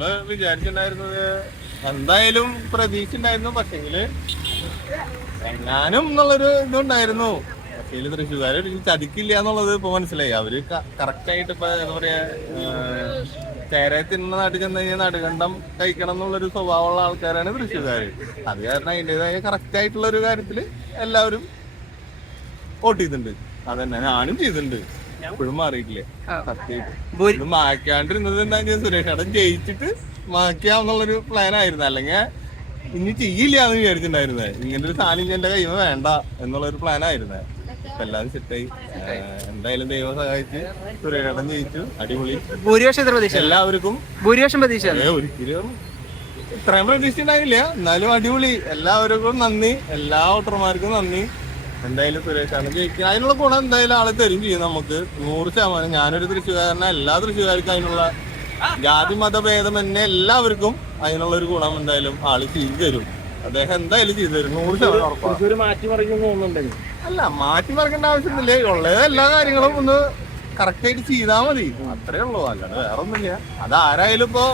നമ്മള് വിചാരിച്ചിട്ടുണ്ടായിരുന്നത് എന്തായാലും പ്രതീക്ഷ ഉണ്ടായിരുന്നു. പക്ഷെങ്കില് എങ്ങാനും എന്നുള്ളൊരു ഇതുണ്ടായിരുന്നു. പക്ഷേ തൃശ്ശൂർക്കാര് ചതിക്കില്ല എന്നുള്ളത് ഇപ്പൊ മനസ്സിലായി. അവര് കറക്റ്റ് ആയിട്ട് ഇപ്പൊ എന്താ പറയാ, ചേരെ തിന്ന നാട്ടിൽ ചെന്ന് കഴിഞ്ഞാൽ നടുകണ്ടം കഴിക്കണം എന്നുള്ളൊരു സ്വഭാവമുള്ള ആൾക്കാരാണ് തൃശ്ശൂർക്കാര്. അത് കാരണം അതിൻ്റെതായ കറക്റ്റ് ആയിട്ടുള്ള ഒരു കാര്യത്തില് എല്ലാവരും വോട്ട് ചെയ്തിട്ടുണ്ട്. അതന്നെ ഞാനും ചെയ്തിട്ടുണ്ട്. എപ്പോഴും മാറിയിട്ടില്ലേ സത്യമായിട്ട്. ഇത് മാറ്റാണ്ടിരുന്നത് എന്താ, സുരേഷ് ഏട്ടൻ ജയിച്ചിട്ട് മാറ്റാന്നുള്ളൊരു പ്ലാൻ ആയിരുന്നു. അല്ലെങ്കിൽ ഇനി ചെയ്യില്ല എന്ന് വിചാരിച്ചിട്ടുണ്ടായിരുന്നേ. ഇങ്ങനെ ഒരു സാധനം എന്റെ കയ്യിൽ വേണ്ട എന്നുള്ളൊരു പ്ലാൻ ആയിരുന്നേ. ഇപ്പൊ എല്ലാവരും സെറ്റായി. എന്തായാലും ദൈവം സഹായിച്ച് സുരേഷ് ഏട്ടൻ ജയിച്ചു. അടിപൊളി. എല്ലാവർക്കും ഒരിക്കലും ഇത്രയും പ്രതീക്ഷ ഉണ്ടായില്ല. എന്നാലും അടിപൊളി. എല്ലാവർക്കും നന്ദി. എല്ലാ വോട്ടർമാർക്കും നന്ദി. എന്തായാലും സുരേഷാണ് ജയിക്കുക. അതിനുള്ള ഗുണം എന്തായാലും ആളെ തരും ചെയ്യും നമുക്ക് 100%. ഞാനൊരു തൃശ്ശൂർക്കാരനെ, എല്ലാ തൃശ്ശൂർക്കാർക്കും അതിനുള്ള ജാതി മതഭേദം തന്നെ എല്ലാവർക്കും അതിനുള്ള ഒരു ഗുണം എന്തായാലും ആള് ചെയ്തു തരും. അദ്ദേഹം എന്തായാലും ചെയ്തു തരും 100%. അല്ല, മാറ്റി മറിക്കേണ്ട ആവശ്യമൊന്നുമില്ല. ഉള്ളത് എല്ലാ കാര്യങ്ങളും ഒന്ന് കറക്റ്റ് ആയിട്ട് ചെയ്താൽ മതി. അത്രേ ഉള്ളൂ. അല്ലാണ്ട് വേറെ ഒന്നുമില്ല. അതാരായാലും ഇപ്പൊ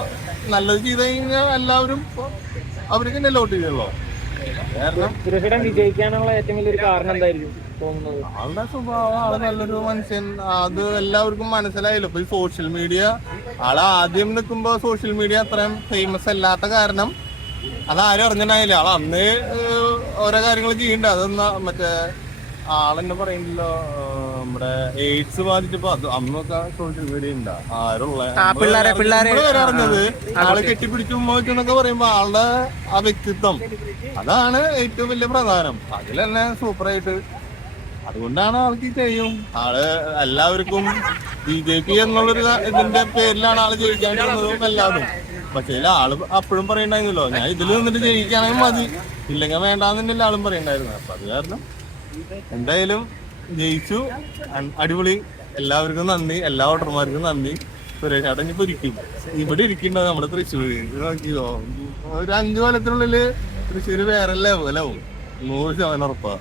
നല്ലത് ചെയ്ത് കഴിഞ്ഞാൽ എല്ലാവരും അവർക്ക് തന്നെ വോട്ട് ചെയ്യുള്ളൂ. വിജയിക്കാനുള്ള ഏറ്റവും വലിയൊരു കാരണം എന്തായിരിക്കും തോന്നുന്നത്? ആളുടെ സ്വഭാവം, ആള് നല്ലൊരു മനുഷ്യൻ, അത് എല്ലാവർക്കും മനസ്സിലായല്ലോ. ഇപ്പൊ ഈ സോഷ്യൽ മീഡിയ, ആള് ആദ്യം നിൽക്കുമ്പോ സോഷ്യൽ മീഡിയ അത്രയും ഫേമസ് അല്ലാത്ത കാരണം അതാരും അറിഞ്ഞിട്ടുണ്ടായില്ല. ആള് അന്ന് ഓരോ കാര്യങ്ങൾ ചെയ്യണ്ട. അതൊന്ന് മറ്റേ ആളെന്നെ പറയുന്നല്ലോ, നമ്മുടെ എയ്ഡ്സ് ബാധിച്ചപ്പോ അത് അന്നൊക്കെ സോഷ്യൽ മീഡിയ ഉണ്ടാ ആരുള്ള അറിഞ്ഞത്. ആള് കെട്ടിപ്പിടിച്ചുമ്പോന്നൊക്കെ പറയുമ്പോ ആളുടെ ആ വ്യക്തിത്വം, അതാണ് ഏറ്റവും വലിയ പ്രധാനം. അതിൽ തന്നെ സൂപ്പറായിട്ട്, അതുകൊണ്ടാണ് ആൾക്ക് ചെയ്യും. ആള് എല്ലാവർക്കും BJP എന്നുള്ളൊരു ഇതിന്റെ പേരിലാണ് ആള് ജയിക്കാനുള്ളതും എല്ലാതും. പക്ഷേ ആള് അപ്പോഴും പറയണ്ടായിരുന്നല്ലോ, ഞാൻ ഇതിൽ നിന്നിട്ട് ജയിക്കുകയാണെങ്കിൽ മതി, ഇല്ലെങ്കിൽ വേണ്ടാന്ന് തന്നെയല്ലേ ആളും പറയണ്ടായിരുന്നു. അപ്പൊ അത് കാരണം എന്തായാലും ജയിച്ചു. അടിപൊളി. എല്ലാവർക്കും നന്ദി. എല്ലാ വോട്ടർമാർക്കും നന്ദി. സുരേഷ് ഏട്ടൻ ഇപ്പൊ ഇരിക്കും, ഇവിടെ ഇരിക്കണ്ടത് നമ്മുടെ തൃശ്ശൂര്. നോക്കിയോ, ഒരു 5 കൊല്ലത്തിനുള്ളില് തൃശ്ശൂര് വേറെ ലെവലാവും. 100% ഉറപ്പാ.